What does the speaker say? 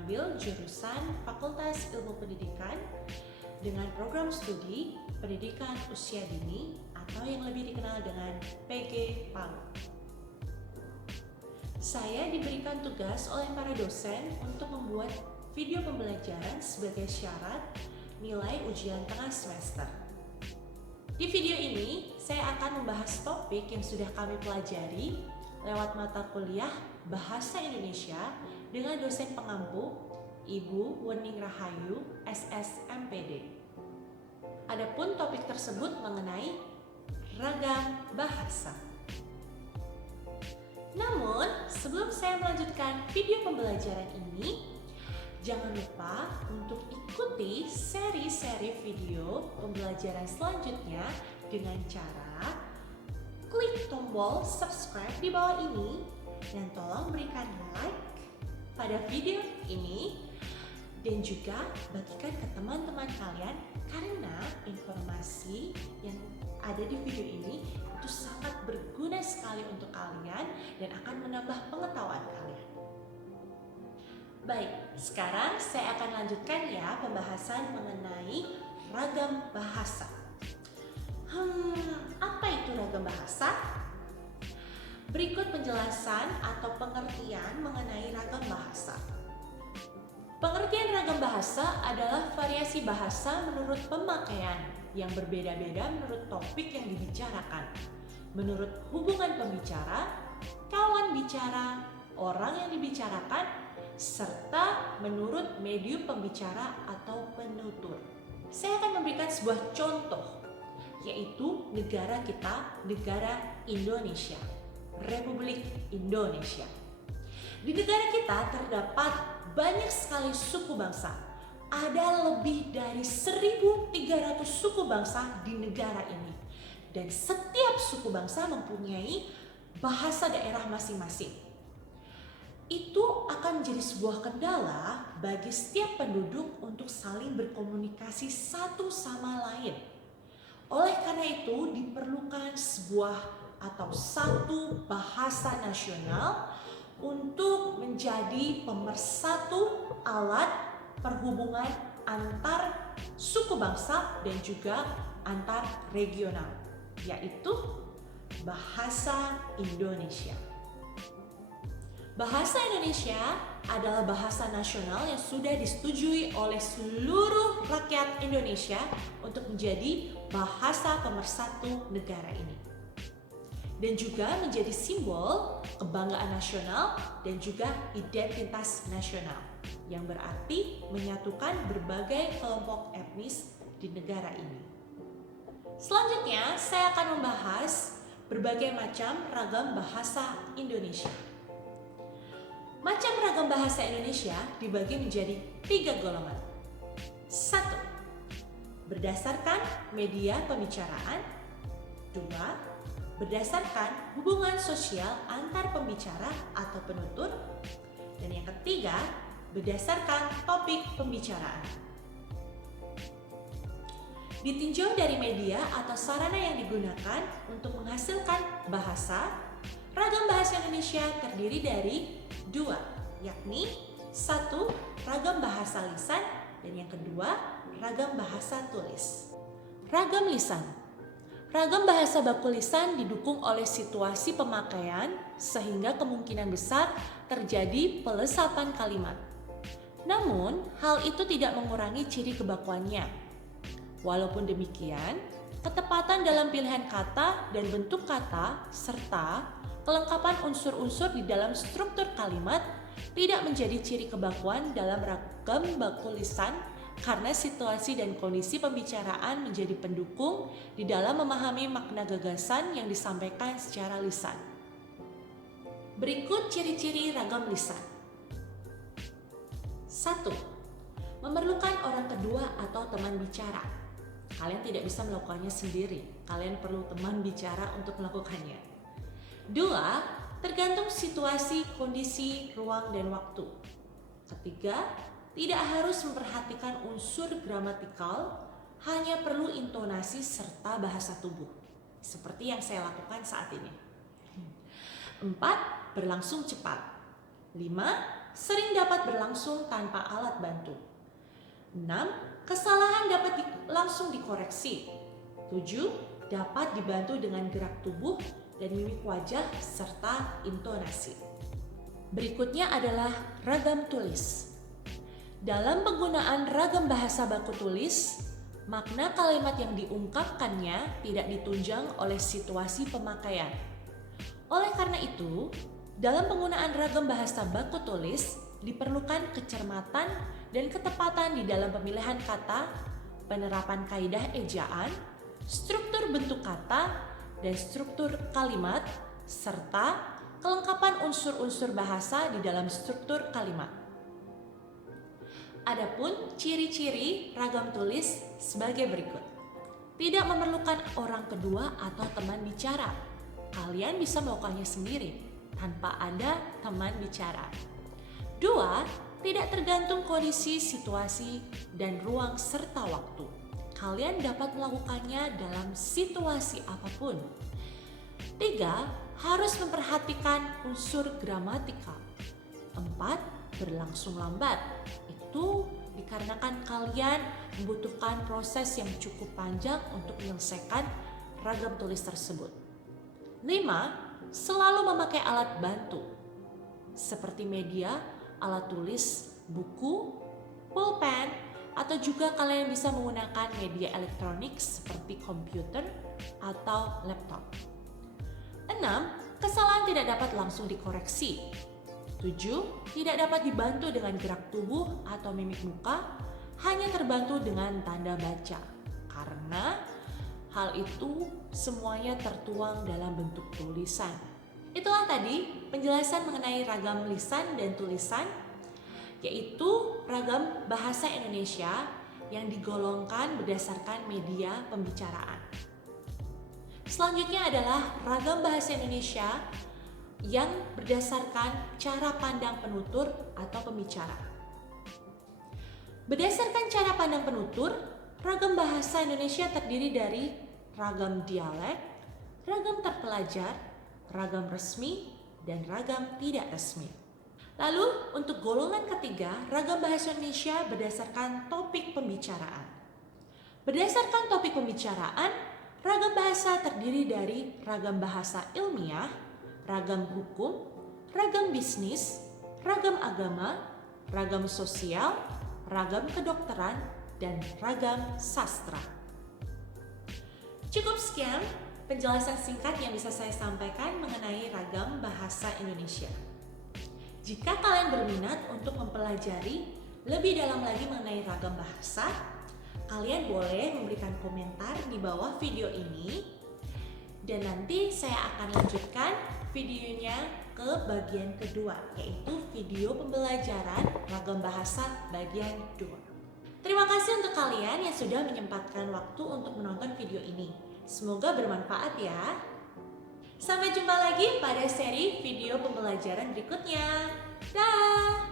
mengambil jurusan Fakultas Ilmu Pendidikan dengan program studi Pendidikan Usia Dini atau yang lebih dikenal dengan PG PAUD. Saya diberikan tugas oleh para dosen untuk membuat video pembelajaran sebagai syarat nilai ujian tengah semester. Di video ini, saya akan membahas topik yang sudah kami pelajari lewat mata kuliah Bahasa Indonesia dengan dosen pengampu Ibu Wening Rahayu, SSMPD. Adapun topik tersebut mengenai ragam bahasa. Namun, sebelum saya melanjutkan video pembelajaran ini, jangan lupa untuk ikuti seri-seri video pembelajaran selanjutnya dengan cara klik tombol subscribe di bawah ini dan tolong berikan like pada video ini dan juga bagikan ke teman-teman kalian karena informasi yang ada di video ini itu sangat berguna sekali untuk kalian dan akan menambah pengetahuan kalian. Baik, sekarang saya akan lanjutkan ya pembahasan mengenai ragam bahasa. Apa itu ragam bahasa? Berikut penjelasan atau pengertian mengenai ragam bahasa. Pengertian ragam bahasa adalah variasi bahasa menurut pemakaian yang berbeda-beda menurut topik yang dibicarakan, menurut hubungan pembicara, kawan bicara, orang yang dibicarakan, serta menurut medium pembicara atau penutur. Saya akan memberikan sebuah contoh, yaitu negara kita, negara Indonesia, Republik Indonesia. Di negara kita terdapat banyak sekali suku bangsa. Ada lebih dari 1.300 suku bangsa di negara ini. Dan setiap suku bangsa mempunyai bahasa daerah masing-masing. Itu akan menjadi sebuah kendala bagi setiap penduduk untuk saling berkomunikasi satu sama lain. Oleh karena itu diperlukan sebuah atau satu bahasa nasional untuk menjadi pemersatu alat perhubungan antar suku bangsa dan juga antar regional, yaitu bahasa Indonesia. Bahasa Indonesia adalah bahasa nasional yang sudah disetujui oleh seluruh rakyat Indonesia untuk menjadi bahasa pemersatu negara ini. Dan juga menjadi simbol kebanggaan nasional dan juga identitas nasional yang berarti menyatukan berbagai kelompok etnis di negara ini. Selanjutnya, saya akan membahas berbagai macam ragam bahasa Indonesia. Macam ragam bahasa Indonesia dibagi menjadi 3 golongan. 1. Berdasarkan media pembicaraan. 2. Berdasarkan hubungan sosial antar pembicara atau penutur. Dan yang ketiga, berdasarkan topik pembicaraan. Ditinjau dari media atau sarana yang digunakan untuk menghasilkan bahasa, ragam bahasa Indonesia terdiri dari 2, yakni 1. Ragam bahasa lisan dan yang kedua, ragam bahasa tulis. Ragam lisan. Ragam bahasa baku lisan didukung oleh situasi pemakaian sehingga kemungkinan besar terjadi pelesapan kalimat. Namun, hal itu tidak mengurangi ciri kebakuannya. Walaupun demikian, ketepatan dalam pilihan kata dan bentuk kata serta kelengkapan unsur-unsur di dalam struktur kalimat tidak menjadi ciri kebakuan dalam ragam baku lisan karena situasi dan kondisi pembicaraan menjadi pendukung di dalam memahami makna gagasan yang disampaikan secara lisan. Berikut ciri-ciri ragam lisan. 1. Memerlukan orang kedua atau teman bicara. Kalian tidak bisa melakukannya sendiri. Kalian perlu teman bicara untuk melakukannya. 2. Tergantung situasi, kondisi, ruang, dan waktu. 3. Tidak harus memperhatikan unsur gramatikal, hanya perlu intonasi serta bahasa tubuh. Seperti yang saya lakukan saat ini. 4. Berlangsung cepat. 5. sering dapat berlangsung tanpa alat bantu. 6. Kesalahan dapat langsung dikoreksi. 7. Dapat dibantu dengan gerak tubuh dan mimik wajah serta intonasi. Berikutnya adalah ragam tulis. Dalam penggunaan ragam bahasa baku tulis, makna kalimat yang diungkapkannya tidak ditunjang oleh situasi pemakaian. Oleh karena itu, dalam penggunaan ragam bahasa baku tulis, diperlukan kecermatan dan ketepatan di dalam pemilihan kata, penerapan kaidah ejaan, struktur bentuk kata, dan struktur kalimat, serta kelengkapan unsur-unsur bahasa di dalam struktur kalimat. Adapun ciri-ciri ragam tulis sebagai berikut. Tidak memerlukan orang kedua atau teman bicara. Kalian bisa melakukannya sendiri tanpa ada teman bicara. 2. Tidak tergantung kondisi, situasi, dan ruang serta waktu. Kalian dapat melakukannya dalam situasi apapun. 3. Harus memperhatikan unsur gramatikal. 4. Berlangsung lambat. Itu dikarenakan kalian membutuhkan proses yang cukup panjang untuk menyelesaikan ragam tulis tersebut. 5. Selalu memakai alat bantu seperti media, alat tulis, buku, pulpen, atau juga kalian bisa menggunakan media elektronik seperti komputer atau laptop. 6. Kesalahan tidak dapat langsung dikoreksi. 7. Tidak dapat dibantu dengan gerak tubuh atau mimik muka, hanya terbantu dengan tanda baca. Karena hal itu semuanya tertuang dalam bentuk tulisan. Itulah tadi penjelasan mengenai ragam lisan dan tulisan, yaitu ragam bahasa Indonesia yang digolongkan berdasarkan media pembicaraan. Selanjutnya adalah ragam bahasa Indonesia yang berdasarkan cara pandang penutur atau pembicara. Berdasarkan cara pandang penutur, ragam bahasa Indonesia terdiri dari ragam dialek, ragam terpelajar, ragam resmi, dan ragam tidak resmi. Lalu untuk golongan ketiga, ragam bahasa Indonesia berdasarkan topik pembicaraan. Berdasarkan topik pembicaraan, ragam bahasa terdiri dari ragam bahasa ilmiah, ragam hukum, ragam bisnis, ragam agama, ragam sosial, ragam kedokteran, dan ragam sastra. Cukup sekian penjelasan singkat yang bisa saya sampaikan mengenai ragam bahasa Indonesia. Jika kalian berminat untuk mempelajari lebih dalam lagi mengenai ragam bahasa, kalian boleh memberikan komentar di bawah video ini, dan nanti saya akan lanjutkan videonya ke bagian kedua, yaitu video pembelajaran ragam bahasa bagian 2. Terima kasih untuk kalian yang sudah menyempatkan waktu untuk menonton video ini. Semoga bermanfaat ya. Sampai jumpa lagi pada seri video pembelajaran berikutnya. Dah.